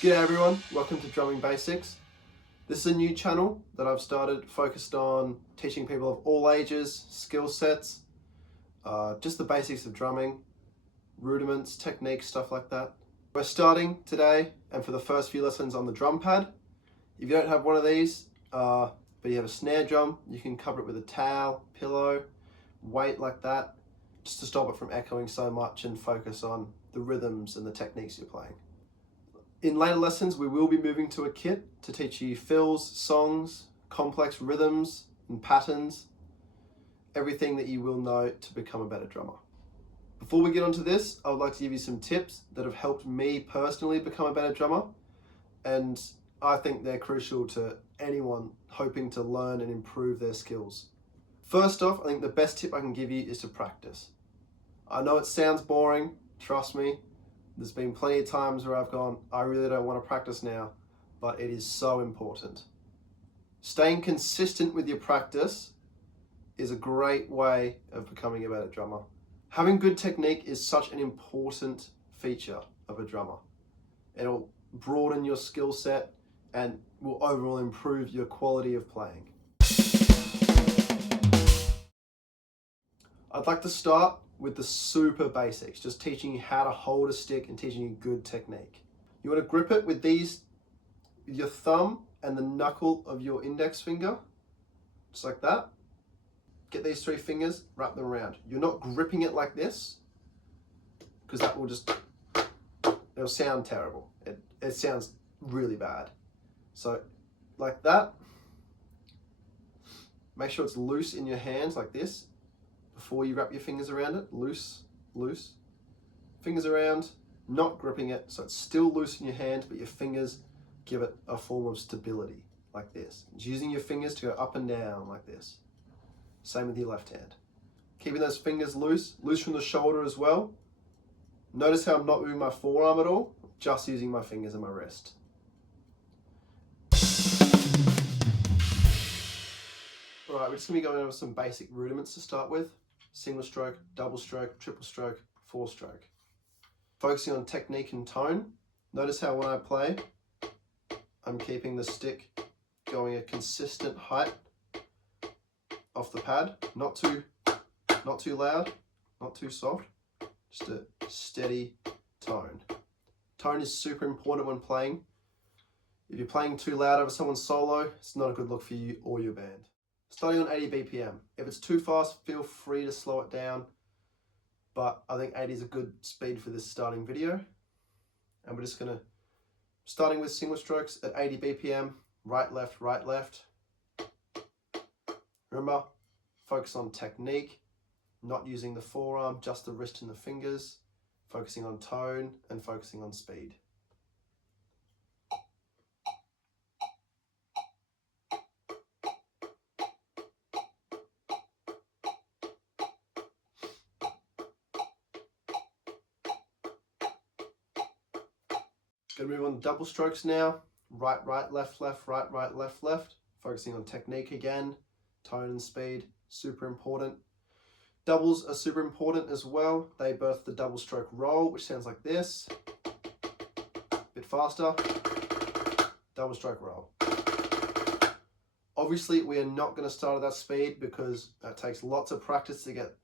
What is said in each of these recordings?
G'day everyone, welcome to Drumming Basics. This is a new channel that I've started focused on teaching people of all ages, skill sets, just the basics of drumming, rudiments, techniques, stuff like that. We're starting today and for the first few lessons on the drum pad. If you don't have one of these, but you have a snare drum, you can cover it with a towel, pillow, weight like that, just to stop it from echoing so much and focus on the rhythms and the techniques you're playing. In later lessons, we will be moving to a kit to teach you fills, songs, complex rhythms and patterns, everything that you will know to become a better drummer. Before we get onto this, I would like to give you some tips that have helped me personally become a better drummer, and I think they're crucial to anyone hoping to learn and improve their skills. First off, I think the best tip I can give you is to practice. I know it sounds boring, trust me. There's been plenty of times where I've gone, I really don't want to practice now, but it is so important. Staying consistent with your practice is a great way of becoming a better drummer. Having good technique is such an important feature of a drummer. It'll broaden your skill set and will overall improve your quality of playing. I'd like to start with the super basics, just teaching you how to hold a stick and teaching you good technique. You want to grip it with your thumb and the knuckle of your index finger, just like that. Get these three fingers, wrap them around. You're not gripping it like this, because that will it'll sound terrible. It sounds really bad. So, like that. Make sure it's loose in your hands like this. Before you wrap your fingers around it, loose. Fingers around, not gripping it, so it's still loose in your hand, but your fingers give it a form of stability, like this. Just using your fingers to go up and down, like this. Same with your left hand. Keeping those fingers loose from the shoulder as well. Notice how I'm not moving my forearm at all, just using my fingers and my wrist. All right, we're just gonna be going over some basic rudiments to start with. Single stroke, double stroke, triple stroke, four stroke. Focusing on technique and tone. Notice how when I play, I'm keeping the stick going a consistent height off the pad. Not too loud, not too soft. Just a steady tone. Tone is super important when playing. If you're playing too loud over someone's solo, it's not a good look for you or your band. Starting on 80 BPM. If it's too fast, feel free to slow it down. But I think 80 is a good speed for this starting video. And we're just starting with single strokes at 80 BPM, right, left, right, left. Remember, focus on technique, not using the forearm, just the wrist and the fingers, focusing on tone and focusing on speed. Gonna move on to double strokes now. Right, right, left, left, right, right, left, left. Focusing on technique again, tone and speed, super important. Doubles are super important as well. They birth the double stroke roll, which sounds like this. Bit faster. Double stroke roll. Obviously, we are not going to start at that speed because that takes lots of practice to get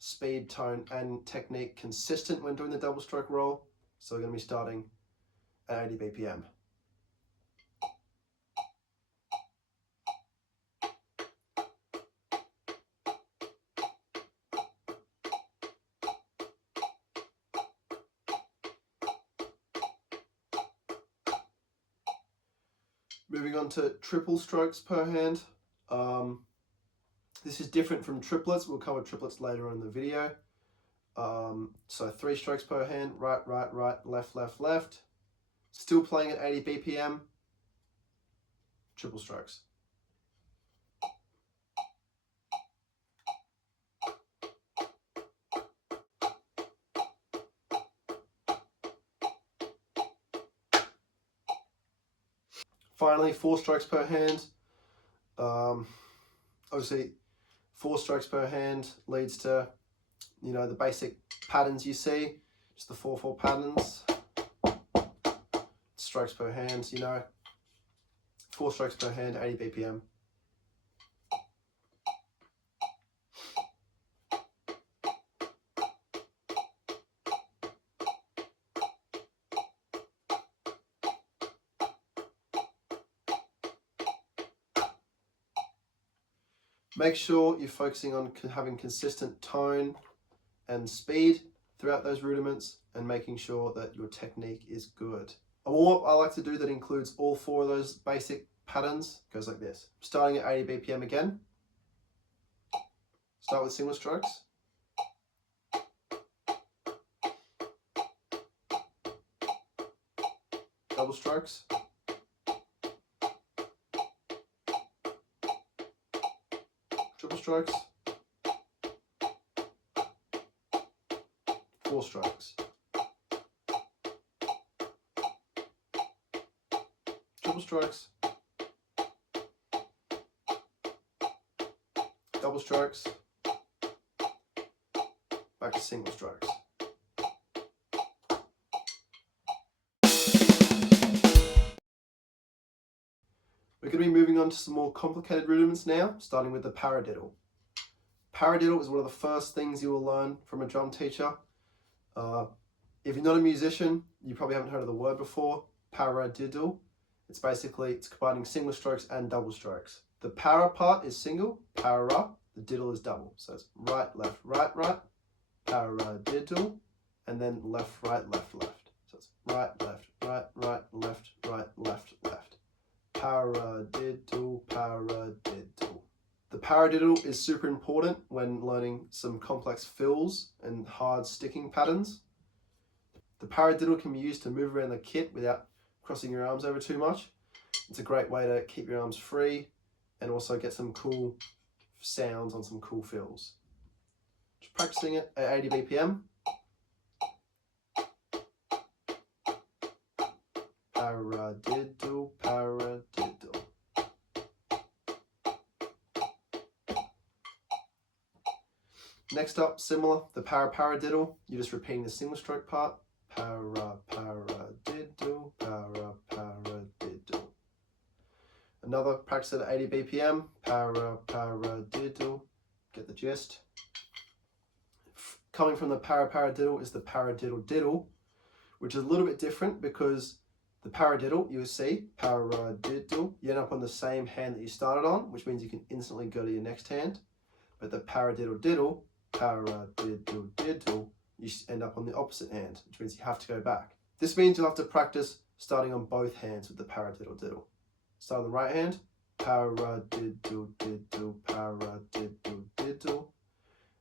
speed, tone, and technique consistent when doing the double stroke roll. So we're going to be starting at 80 BPM. Moving on to triple strokes per hand. This is different from triplets. We'll cover triplets later on in the video. So 3 strokes per hand, right, right, right, left, left, left. Still playing at 80 BPM, triple strokes. Finally, 4 strokes per hand. Obviously, 4 strokes per hand leads to, the basic patterns you see, just the 4/4 patterns. strokes per hand, 4 strokes per hand, 80 BPM. Make sure you're focusing on having consistent tone and speed throughout those rudiments and making sure that your technique is good. A warm-up I like to do that includes all 4 of those basic patterns goes like this. Starting at 80 BPM again. Start with single strokes. Double strokes. Triple strokes. 4 strokes. Triple strokes. Double strokes. Back to single strokes. We're going to be moving on to some more complicated rudiments now, starting with the paradiddle. Paradiddle is one of the first things you will learn from a drum teacher. If you're not a musician, you probably haven't heard of the word before. Paradiddle. It's combining single strokes and double strokes. The para part is single, para, the diddle is double. So it's right, left, right, paradiddle, and then left, right, left. So it's right, left, left. Paradiddle, paradiddle. The paradiddle is super important when learning some complex fills and hard sticking patterns. The paradiddle can be used to move around the kit without crossing your arms over too much. It's a great way to keep your arms free and also get some cool sounds on some cool fills. Just practicing it at 80 BPM. Paradiddle, paradiddle. Next up, similar, the paradiddle. You're just repeating the single stroke part. Paradiddle, paradiddle. Another, practice at 80 BPM. Paradiddle. Get the gist. Coming from the paradiddle is the paradiddle diddle, which is a little bit different because the paradiddle, you will see, paradiddle, you end up on the same hand that you started on, which means you can instantly go to your next hand. But the paradiddle diddle, paradiddle diddle, you end up on the opposite hand, which means you have to go back. This means you'll have to practice starting on both hands with the paradiddle diddle. Start on the right hand, paradiddle diddle, paradiddle diddle,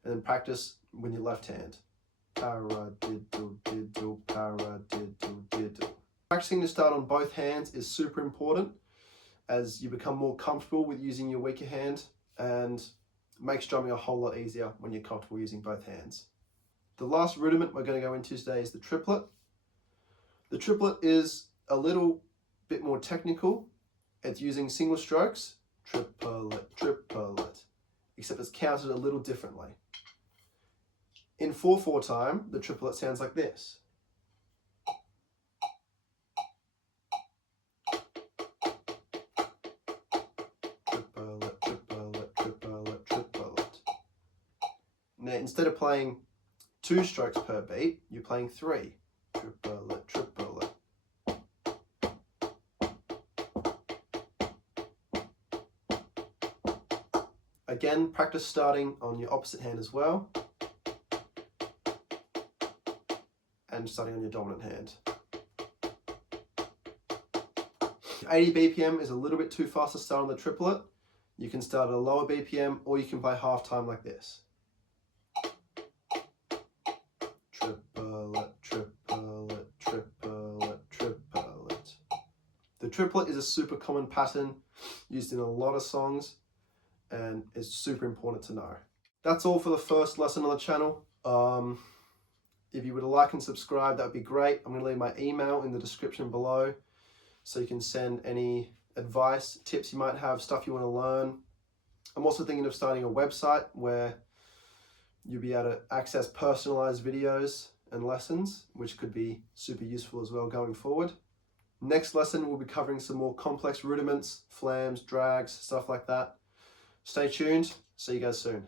and then practice with your left hand, paradiddle diddle, paradiddle diddle. Practicing to start on both hands is super important as you become more comfortable with using your weaker hand, and makes drumming a whole lot easier when you're comfortable using both hands. The last rudiment we're going to go into today is the triplet. The triplet is a little bit more technical. It's using single strokes, triplet, triplet, except it's counted a little differently. In 4/4 time, the triplet sounds like this. Triplet, triplet, triplet, triplet. Now, instead of playing 2 strokes per beat, you're playing 3. Triplet, triplet. Again, practice starting on your opposite hand as well, and starting on your dominant hand. 80 BPM is a little bit too fast to start on the triplet. You can start at a lower BPM, or you can play half time like this. Triplet, triplet, triplet, triplet. The triplet is a super common pattern used in a lot of songs, and it's super important to know. That's all for the first lesson on the channel. If you would like and subscribe, that would be great. I'm going to leave my email in the description below, so you can send any advice, tips you might have, stuff you want to learn. I'm also thinking of starting a website where you'll be able to access personalized videos and lessons, which could be super useful as well going forward. Next lesson, we'll be covering some more complex rudiments, flams, drags, stuff like that. Stay tuned. See you guys soon.